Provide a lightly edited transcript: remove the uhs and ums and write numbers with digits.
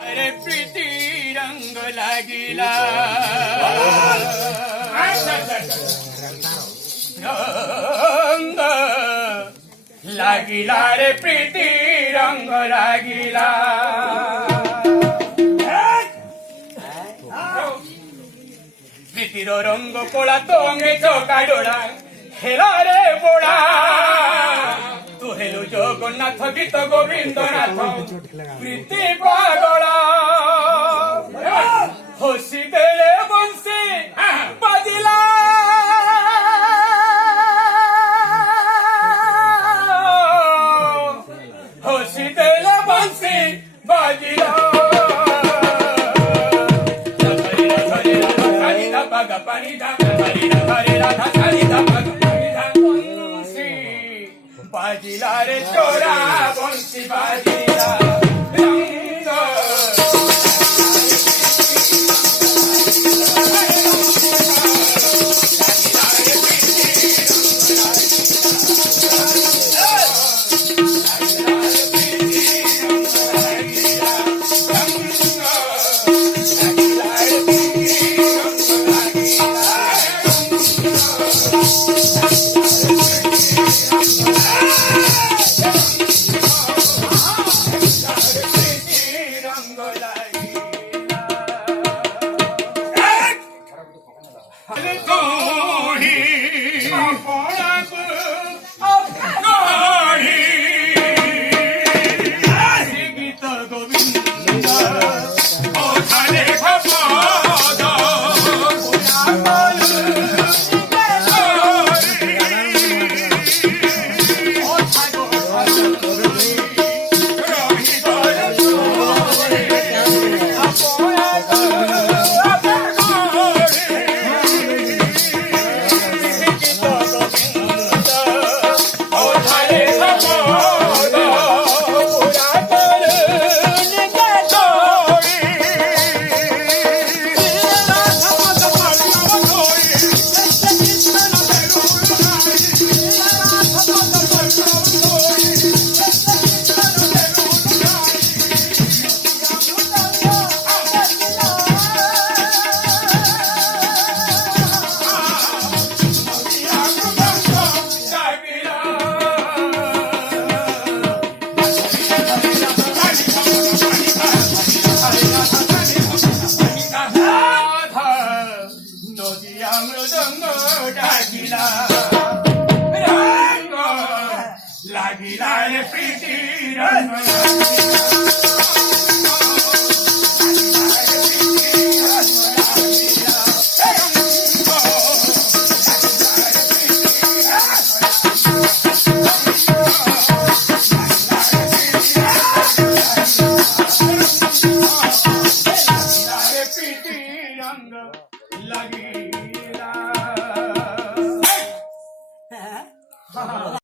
अरे प्रीती रंग लागिला रंग लागिला रे प्रीती रंग लागिला प्रीतीर रंग कोळा तो अंगेचो काडोळा हेला रे बोळा तू हेलो जगन्नाथ गीत गोविंदनाथ प्रीति पागला हसी देले बंसी बाजिला हसी देले बंसी बाजिला पानी दा हरे राधा सारी दा बंसी बाजिला रे चोरा बंसी बाजिला रंग लागिला रे प्रीति रंग